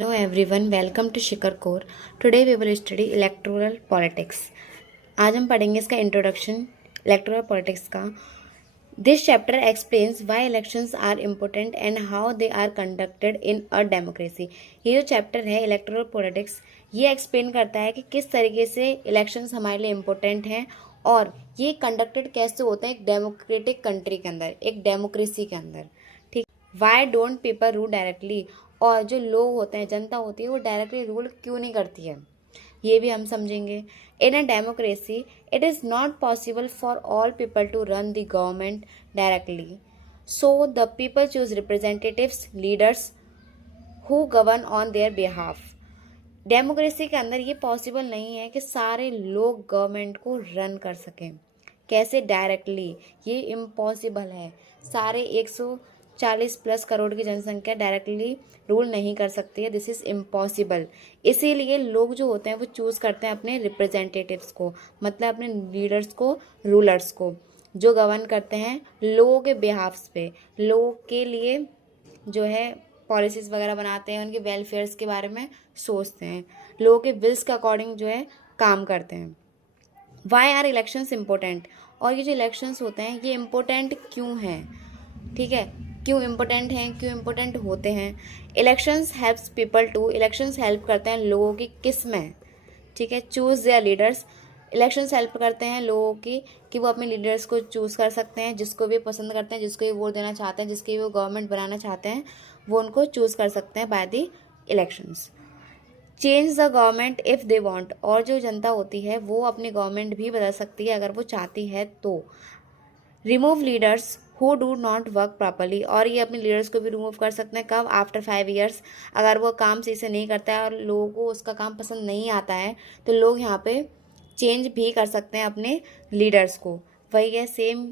Hello everyone, welcome to Shikhar core. Today we will study electoral politics. आज हम पढ़ेंगे इसका इंट्रोडक्शन इलेक्टोरल पॉलिटिक्स का. This chapter explains why elections are important and how they are conducted in a democracy. ये जो chapter है electoral politics, ये explain करता है कि किस तरीके से इलेक्शंस हमारे लिए इम्पोर्टेंट हैं और ये कंडक्टेड कैसे होते हैं एक डेमोक्रेटिक कंट्री के अंदर, एक डेमोक्रेसी के अंदर. ठीक, why don't people rule directly, और जो लोग होते हैं, जनता होती है, वो डायरेक्टली रूल क्यों नहीं करती है, ये भी हम समझेंगे. In a democracy it is not possible for all people to run the government directly, so the people choose representatives leaders who govern on their behalf. Democracy के अंदर ये पॉसिबल नहीं है कि सारे लोग गवर्नमेंट को रन कर सकें. कैसे? डायरेक्टली. ये इम्पॉसिबल है. सारे 140 प्लस करोड़ की जनसंख्या डायरेक्टली रूल नहीं कर सकती है. This is impossible. इसीलिए लोग जो होते हैं वो चूज़ करते हैं अपने रिप्रेजेंटेटिव्स को, मतलब अपने लीडर्स को, रूलर्स को, जो गवर्न करते हैं लोगों के बिहाफ्स पे, लोगों के लिए जो है पॉलिसीज़ वगैरह बनाते हैं, उनके वेलफेयर्स के बारे में सोचते हैं, लोगों के विल्स के अकॉर्डिंग जो है काम करते हैं. वाई आर इलेक्शंस इम्पोर्टेंट, और ये जो इलेक्शंस होते हैं ये इम्पोर्टेंट क्यों हैं, ठीक है, क्यों इम्पोर्टेंट हैं, क्यों इम्पोर्टेंट होते हैं. Elections helps people to, elections help करते हैं लोगों की किस में, ठीक है, choose their leaders. Elections help करते हैं लोगों की कि वो अपने लीडर्स को चूज़ कर सकते हैं, जिसको भी पसंद करते हैं, जिसको भी वोट देना चाहते हैं, जिसकी वो गवर्नमेंट बनाना चाहते हैं, वो उनको चूज़ कर सकते हैं bye the elections. Change the government if they want, और जो जनता होती है वो अपनी गवर्नमेंट भी बदल सकती है अगर वो चाहती है तो. Remove leaders who do not work properly, और ये अपने लीडर्स को भी रिमूव कर सकते हैं. कब? After 5 years. अगर वो काम सही से नहीं करता है और लोगों को उसका काम पसंद नहीं आता है तो लोग यहाँ पे चेंज भी कर सकते हैं अपने लीडर्स को. वही है, सेम,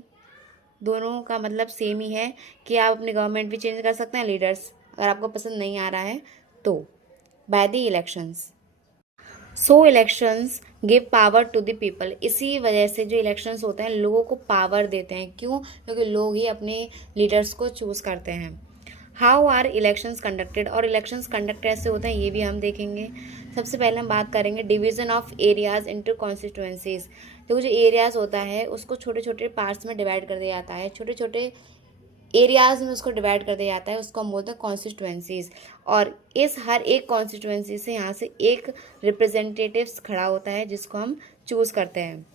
दोनों का मतलब सेम ही है कि आप अपनी गवर्नमेंट भी चेंज कर सकते हैं, लीडर्स अगर आपको पसंद नहीं आ रहा है तो, by the elections. So elections give power to the people. इसी वजह से जो इलेक्शंस होते हैं लोगों को पावर देते हैं. क्यों? क्योंकि लोग ही अपने लीडर्स को चूज़ करते हैं. हाउ आर इलेक्शंस कंडक्टेड, और इलेक्शंस कंडक्ट कैसे होते हैं ये भी हम देखेंगे. सबसे पहले हम बात करेंगे division of areas into constituencies. तो जो एरियाज़ होता है उसको छोटे छोटे पार्ट्स में डिवाइड कर दिया जाता है, छोटे छोटे एरियाज़ में उसको डिवाइड कर दिया जाता है, उसको हम बोलते हैं कॉन्स्टिट्यूएंसीज. और इस हर एक कॉन्स्टिट्यूएंसी से यहाँ से एक रिप्रेजेंटेटिव्स खड़ा होता है जिसको हम चूज़ करते हैं.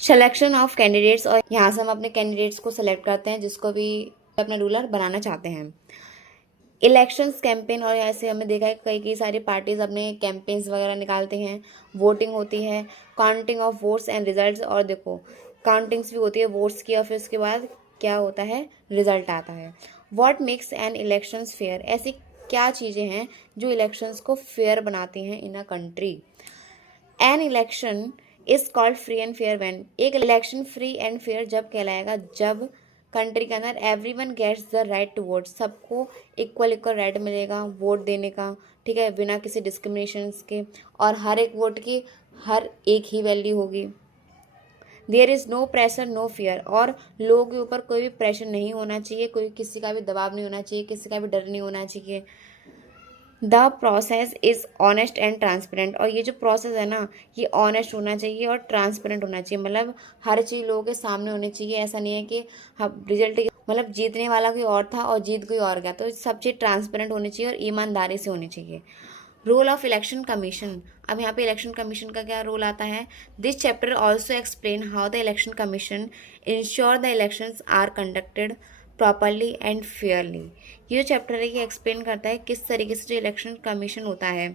सिलेक्शन ऑफ कैंडिडेट्स, और यहाँ से हम अपने कैंडिडेट्स को सेलेक्ट करते हैं जिसको भी अपना रूलर बनाना चाहते हैं. इलेक्शंस कैंपेन, और ऐसे हमने देखा है कई सारी पार्टीज़ अपने कैंपेन्स वगैरह निकालते हैं. वोटिंग होती है, counting of votes and results, और देखो काउंटिंग्स भी होती है वोट्स की, और फिर उसके बाद क्या होता है, रिजल्ट आता है. What makes an elections fair, ऐसी क्या चीज़ें हैं जो इलेक्शंस को फेयर बनाती हैं in a country. An election is called free and fair when, एक इलेक्शन फ्री एंड फेयर जब कहलाएगा जब कंट्री के अंदर everyone gets the right to vote, सबको इक्वल राइट मिलेगा वोट देने का, ठीक है, बिना किसी डिस्क्रिमिनेशंस के, और हर एक वोट की हर एक ही वैल्यू होगी. There is no pressure no fear, और लोगों के ऊपर कोई भी प्रेशर नहीं होना चाहिए, कोई किसी का भी दबाव नहीं होना चाहिए, किसी का भी डर नहीं होना चाहिए. The process is honest and transparent, और ये जो प्रोसेस है ना ये ऑनेस्ट होना चाहिए और ट्रांसपेरेंट होना चाहिए, मतलब हर चीज़ लोगों के सामने होनी चाहिए. ऐसा नहीं है कि हम रिजल्ट मतलब जीतने वाला कोई और था और जीत कोई और गया, तो सब चीज़ ट्रांसपेरेंट होनी चाहिए और ईमानदारी से होनी चाहिए. रोल ऑफ इलेक्शन कमीशन, अब यहाँ पे इलेक्शन कमीशन का क्या रोल आता है. This chapter also explain how the election commission ensure the elections are conducted properly and fairly. ये जो चैप्टर है ये एक्सप्लेन करता है किस तरीके से जो इलेक्शन कमीशन होता है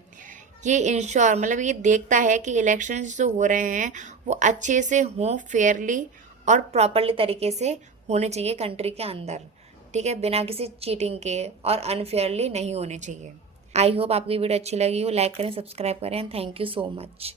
ये इंश्योर मतलब ये देखता है कि इलेक्शंस जो हो रहे हैं वो अच्छे से हों, फेयरली और प्रॉपरली तरीके से होने चाहिए कंट्री के अंदर, ठीक है, बिना किसी चीटिंग के, और अनफेयरली नहीं होने चाहिए. आई होप आपको ये वीडियो अच्छी लगी हो. लाइक करें, सब्सक्राइब करें. Thank you so much.